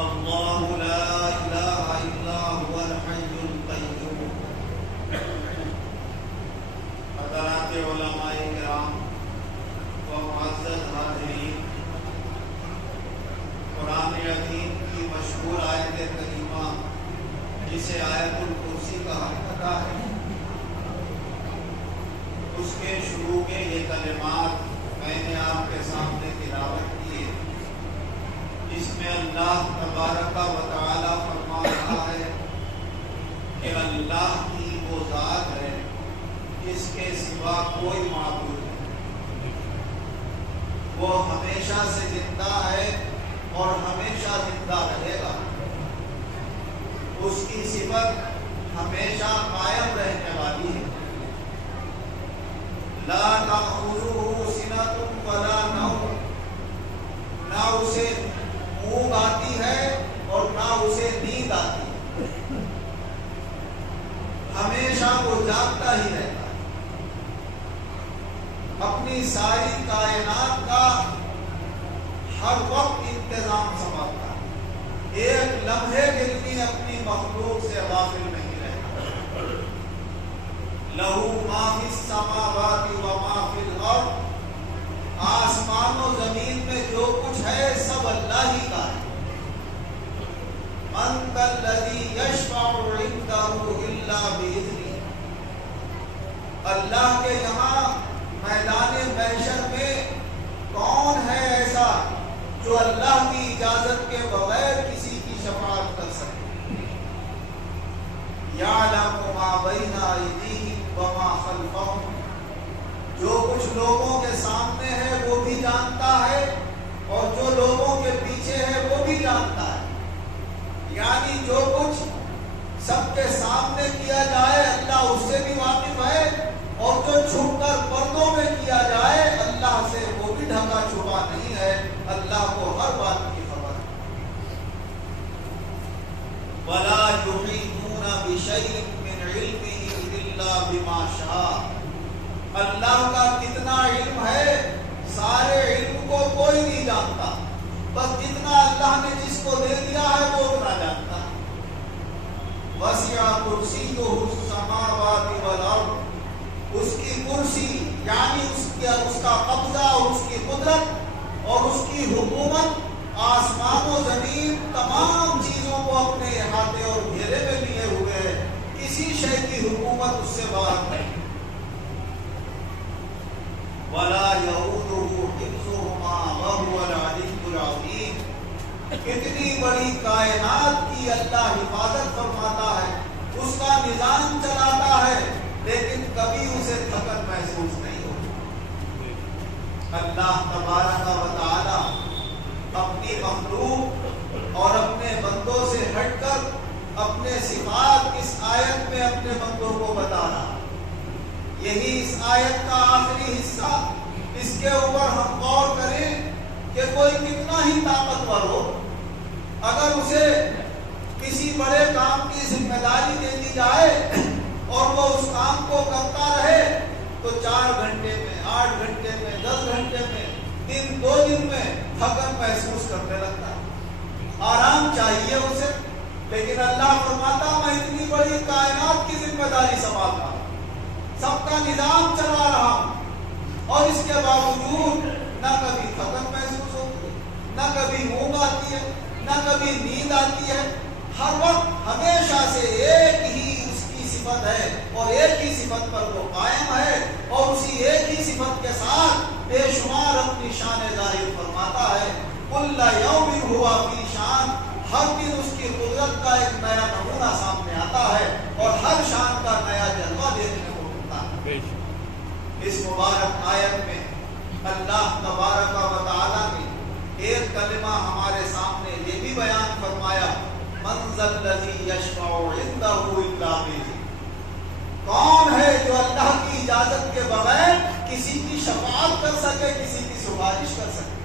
اللہ لا الہ الا هو الحی القیوم۔ حضرات علماء کرام و معزز حاضرین، قرآن عظیم کی مشہور آیت کریمہ جسے آیت الکرسی کہا جاتا ہے، اس کے شروع کے یہ کلمات میں نے آپ کے سامنے تلاوت کیے، جس میں اللہ تبارک و تعالی فرما رہا ہے کہ اللہ کی وہ ذات ہے جس کے سوا کوئی معبود نہیں، وہ ہمیشہ سے زندہ ہے اور ہمیشہ زندہ رہے گا، اس کی صفت ہمیشہ قائم رہنے والی ہے۔ لا تأخذه سنة ولا نوم، نہ اسے اونگ آتی ہے اور نہ اسے نیند آتی ہے، ہمیشہ وہ جاگتا ہی رہتا ہے، اپنی ساری کائنات کا ہر وقت انتظام سنبھالتا ہے، ایک لمحے کے لیے اپنی مخلوق سے غافل نہیں رہتا۔ لہو ما فی السماوات و ما فی الارض، آسمان و زمین میں جو کچھ ہے سب اللہ ہی کا ہے۔ من ذا الذی یشفع عندہ الا بإذنہ، اللہ کے یہاں میدان محشر میں کون ہے ایسا جو اللہ کی اجازت کے بغیر کسی کی شفاعت کر سکے؟ یعلم ما بین ایدیہم وما خلفہم، جو کچھ لوگوں کے سامنے ہے وہ بھی جانتا ہے اور جو لوگوں کے پیچھے ہے وہ بھی جانتا ہے، یعنی جو کچھ سب کے سامنے کیا جائے اللہ اس سے بھی واقف ہے، اور جو چھپ کر پردوں میں کیا جائے اللہ سے وہ بھی ڈھکا چھپا نہیں ہے، اللہ کو ہر بات کی خبر ہے۔ وَلَا يُحِيطُونَ بِشَيْءٍ مِّنْ عِلْمِهِ إِلَّا بِمَا شَاءَ، اللہ کا کتنا علم ہے، سارے علم کو کوئی نہیں جانتا، بس جتنا اللہ نے جس کو دے دیا ہے وہ اتنا جانتا ہے۔ وسع کرسیہ السماوات والارض، اس کی کرسی یعنی اس کا قبضہ اور اس کی قدرت اور اس کی حکومت آسمان و زمین تمام چیزوں کو اپنے احاطے اور گھیرے میں لیے ہوئے ہے، کسی شے کی حکومت اس سے باہر نہیں۔ وَلَا يَئُودُهُ حِفْظُهُمَا وَهُوَ الْعَلِيُّ الْعَظِيمُ، کتنی بڑی کائنات کی اللہ حفاظت فرماتا ہے، اس کا نظام چلاتا ہے، لیکن کبھی اسے تھکن محسوس نہیں ہوتی۔ اللہ تبارک و تعالی اپنی مخلوق اور اپنے بندوں سے ہٹ کر اپنے صفات اس آیت میں اپنے بندوں کو بتا رہا ہے۔ یہی اس آیت کا آخری حصہ، اس کے اوپر ہم غور کریں کہ کوئی کتنا ہی طاقتور ہو، اگر اسے کسی بڑے کام کی ذمہ داری دے دی جائے اور وہ اس کام کو کرتا رہے تو 4 گھنٹے میں، 8 گھنٹے میں، 10 گھنٹے میں، دن 2 دن میں تھکن محسوس کرنے لگتا ہے، آرام چاہیے اسے، لیکن اللہ فرماتا میں اتنی بڑی کائنات کی ذمہ داری سنبھالتا ہوں، سب کا نظام چلا رہا ہوں، اور اس کے باوجود نہ کبھی تھکن محسوس ہوتی ہے، نہ کبھی اونگ آتی ہے، نہ کبھی نیند آتی ہے، ہر وقت ہمیشہ سے ایک ہی اس کی صفت ہے اور ایک ہی صفت پر وہ قائم ہے، اور اسی ایک ہی صفت کے ساتھ بے شمار اپنی شان ظاہر فرماتا ہے۔ کل یوم ہوا فی شان، ہر دن اس کی قدرت کا ایک نیا نمونہ سامنے آتا ہے اور ہر شان کا نیا جلوہ دیکھنے کو ملتا ہے۔ اس مبارک آیت میں اللہ تبارک و تعالی نے ایک کلمہ ہمارے سامنے یہ بھی بیان فرمایا، من ذا الذی یشفع عندہ الا بإذنہ، کون ہے جو اللہ کی اجازت کے بغیر کسی کی شفاعت کر سکے، کسی کی سفارش کر سکے؟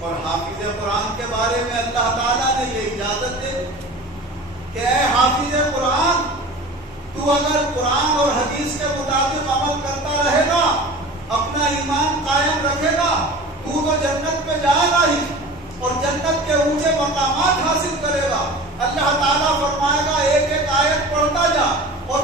اور حافظ قرآن کے بارے میں اللہ تعالیٰ نے یہ اجازت دے کہ اے حافظ قرآن، تو اگر قرآن اور حدیث کے مطابق عمل کرتا رہے گا، اپنا ایمان قائم رکھے گا، تو جنت میں جائے گا ہی اور جنت کے اونچے مقامات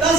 10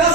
10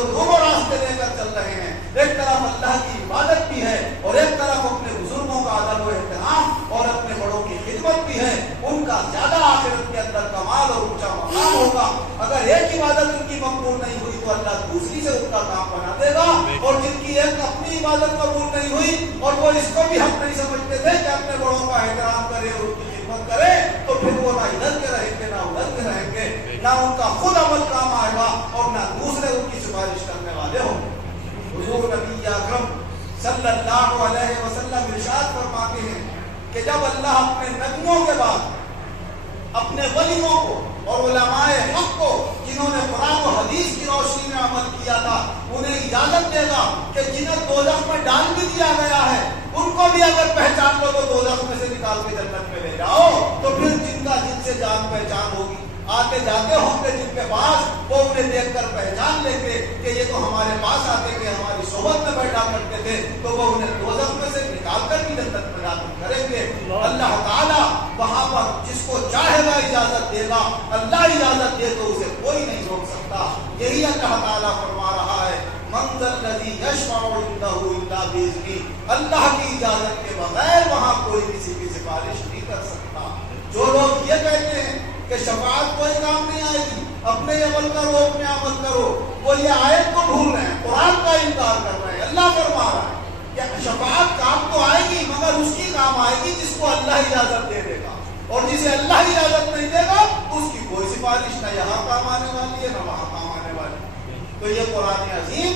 جو دونوں راستے لے کر چل رہے ہیں، ایک طرف اللہ کی عبادت بھی ہے اور ایک طرف اپنے بزرگوں کا ادب و احترام اور اپنے بڑوں کی خدمت بھی ہے، ان کا زیادہ آخرت کے اندر کمال اور اونچا مقام ہوگا۔ اگر ایک عبادت ان کی مقبول نہیں ہوئی تو اللہ دوسری سے ان کا کام بنا دے گا، اور جن کی ایک اپنی عبادت قبول نہیں ہوئی اور وہ اس کو بھی حق نہیں سمجھتے تھے کہ اپنے بڑوں کا احترام کرے اور ان کی خدمت کرے، تو پھر وہ نہ ادھر کے رہیں گے نہ ادھر کے رہیں گے، نہ ان کا خود عمل کام آئے گا اور نہ دوسرے ان کی سفارش کرنے والے ہوں گے۔ حضور نبی اکرم صلی اللہ علیہ وسلم ارشاد فرماتے ہیں کہ جب اللہ اپنے نبیوں کے بعد اپنے ولیوں کو اور علماء حق کو جنہوں نے قرآن و حدیث کی روشنی میں عمل کیا تھا انہیں اجازت دے گا کہ جنہیں دوزخ میں ڈال بھی دیا گیا ہے ان کو بھی اگر پہچان لو تو دوزخ میں سے نکال کے جنت میں لے جاؤ، تو پھر جن کا جن سے جان پہچان ہوگی آتے جاتے ہوں گے جن کے پاس، وہ انہیں دیکھ کر پہچان لیں گے کہ یہ تو ہمارے پاس آتے تھے، ہماری صحبت میں بیٹھا کرتے تھے، تو وہ انہیں دوزخ میں سے نکال کر بھی جنت میں داخل کریں گے۔ اللہ تعالیٰ وہاں پر جس کو چاہے گا اجازت دے گا، اللہ اجازت دے تو اسے کوئی نہیں روک سکتا۔ یہی اللہ تعالیٰ فرما رہا ہے من ذا الذی یشفع عندہ الا بإذنہ، اللہ کی اجازت کے بغیر وہاں کوئی کسی کی سفارش نہیں کر سکتا۔ جو لوگ یہ کہتے ہیں کہ شفاعت کوئی کام نہیں آئے گی، اپنے عمل کرو اپنے عمل کرو، وہ یہ آیت کو بھول رہے ہیں، قرآن کا انکار کر رہے ہیں۔ اللہ فرما رہا ہے کہ شفاعت کام تو آئے گی مگر اس کی کام آئے گی جس کو اللہ اجازت دے دے گا، اور جسے اللہ اجازت نہیں دے گا اس کی کوئی سفارش نہ یہاں کام آنے والی ہے نہ وہاں کام آنے والی ہے۔ تو یہ قرآن عظیم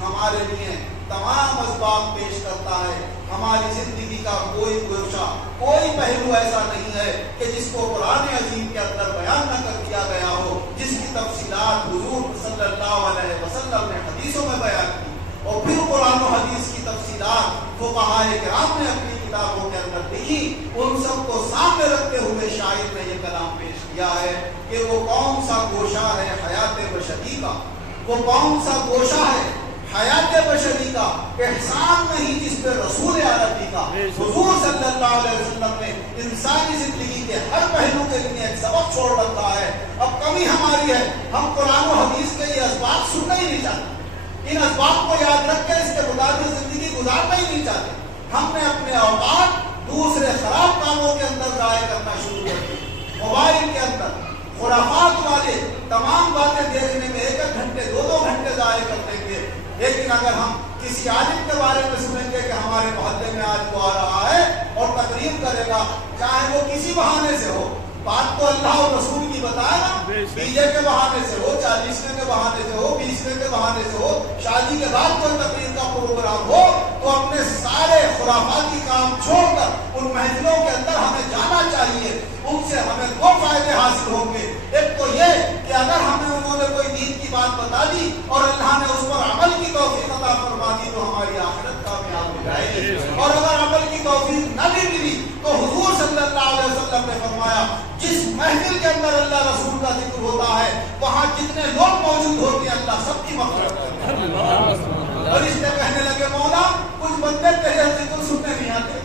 ہمارے لیے تمام اسباب پیش کرتا ہے۔ ہماری زندگی کا کوئی گوشہ کوئی پہلو ایسا نہیں ہے کہ جس کو قرآن عظیم کے اندر بیان نہ کر دیا گیا ہو، جس کی تفصیلات حضور صلی اللہ علیہ وسلم نے حدیثوں میں بیان کی، اور پھر قرآن و حدیث کی تفصیلات فقہاء کرام نے اپنی کتابوں کے اندر لکھی۔ ان سب کو سامنے رکھتے ہوئے شاعر نے یہ کلام پیش کیا ہے کہ وہ کون سا گوشہ ہے حیات بشری کا، وہ کون سا گوشہ ہے حیات بشری کا، احسان نہیں جس پہ رسول عربی کا۔ حضور صلی اللہ علیہ وسلم نے انسانی زندگی کے ہر پہلو کے لیے ایک سبق چھوڑ رکھا ہے۔ اب کمی ہماری ہے، ہم قرآن و حدیث کے یہ اسباب سننا ہی نہیں چاہتے، ان اسباب کو یاد رکھ کے اس کے مطابق زندگی گزارنا ہی نہیں چاہتے۔ ہم نے اپنے اوقات دوسرے خراب کاموں کے اندر ضائع کرنا شروع کر دیا، موبائل کے اندر خرافات والے تمام باتیں دیکھنے میں 1-1 گھنٹے 2-2 گھنٹے ضائع کر دیں گے۔ لیکن اگر ہم کسی عالم کے بارے میں سنیں گے کہ ہمارے محلے میں آج وہ آ رہا ہے اور تقریر کرے گا، چاہے وہ کسی بہانے سے ہو، بات تو اللہ اور رسول کی بتائے نا، ڈیجے کے بہانے سے ہو، 40ویں کے بہانے سے ہو، 20ویں کے بہانے سے ہو، شادی کے بعد کوئی تقریر کا پروگرام ہو، تو اپنے سارے خرافاتی کام چھوڑ کر ان محفلوں کے اندر ہمیں جانا چاہیے۔ ان سے ہمیں 2 فائدے حاصل ہوں گے۔ ایک تو یہ کہ اگر ہمیں انہوں نے کوئی دین کی بات بتا دی اور اللہ نے اس پر عمل کی توفیق عطا فرما دی تو ہماری آخرت کامیاب ہو جائے گی، اور اگر عمل کی توفیق نہ بھی ملی تو حضور صلی اللہ علیہ وسلم نے فرمایا جس محفل کے اندر اللہ رسول کا ذکر ہوتا ہے وہاں جتنے لوگ موجود ہوتے ہیں اللہ سب کی مغفرت کرتا ہے۔ اور اس نے کہنے لگے مولا کچھ بندے تیرے ذکر سننے نہیں آتے،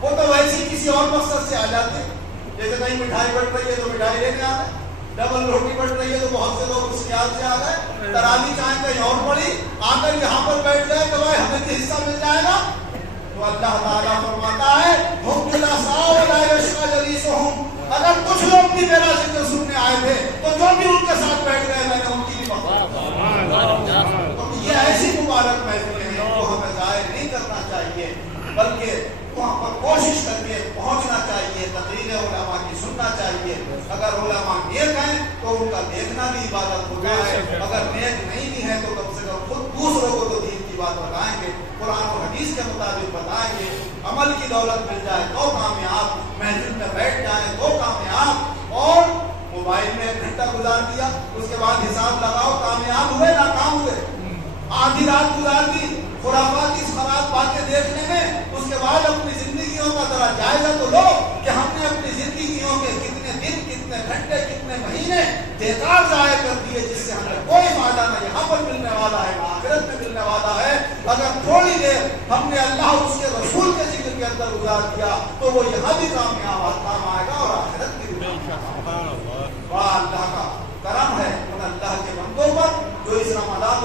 وہ تو ویسے ہی کسی اور مقصد سے آ جاتے، جیسے کہیں مٹھائی بٹ رہی ہے تو مٹھائی لینے آ گئے، ڈبل روٹی بٹ رہی ہے تو بہت سے لوگ اس خیال سے آ گئے، تراویح چاہیں کہیں اور پڑی، آ کر یہاں پر بیٹھ جائے تو بھائی ہمیں بھی حصہ مل جائے گا۔ تو اللہ تعالیٰ فرماتا ہے ہم جلساء ولا یشقى جلیسہم، اگر کچھ لوگ بھی میرا ذکر سننے آئے تھے تو جو بھی ان کے ساتھ بیٹھ گئے میں نے ان کی بھی مغفرت۔ تو یہ ایسی مبارک محفلیں ہیں جو ہمیں ضائع نہیں کرنا چاہیے، بلکہ وہاں پر کوشش کر کے پہنچنا چاہیے، تقریر علماء کی سننا چاہیے۔ اگر علماء نیک ہیں تو ان کا دیکھنا بھی عبادت ہوتا ہے، اگر نیک نہیں بھی ہیں تو کم سے کم خود دوسروں کو تو دین کی بات بتائیں گے، قرآن و حدیث کے مطابق بتائیں گے۔ عمل کی دولت مل جائے تو کامیاب، محفل میں بیٹھ جائیں تو کامیاب، اور موبائل میں 1 گھنٹہ گزار دیا اس کے بعد حساب لگاؤ کامیاب ہوئے ناکام ہوئے، آدھی رات گزار دی خرافات کی خراب باتیں دیکھنے میں، اس کے بعد اپنی زندگیوں کا ذرا جائزہ تو لو کہ ہم نے اپنی زندگیوں کے کتنے دن کتنے گھنٹے کتنے مہینے بیکار ضائع کر دیے، جس سے ہمیں کوئی فائدہ نہ یہاں پر ملنے والا ہے نہ آخرت میں ملنے والا ہے۔ اگر تھوڑی دیر ہم نے اللہ اور اس کے رسول کے ذکر کے اندر گزار دیا تو وہ یہاں بھی کامیاب کام آئے گا اور آخرت میں بھی کامیاب۔ واہ اللہ کا کرم ہے ان اللہ کے بندوں پر جو اس رمضان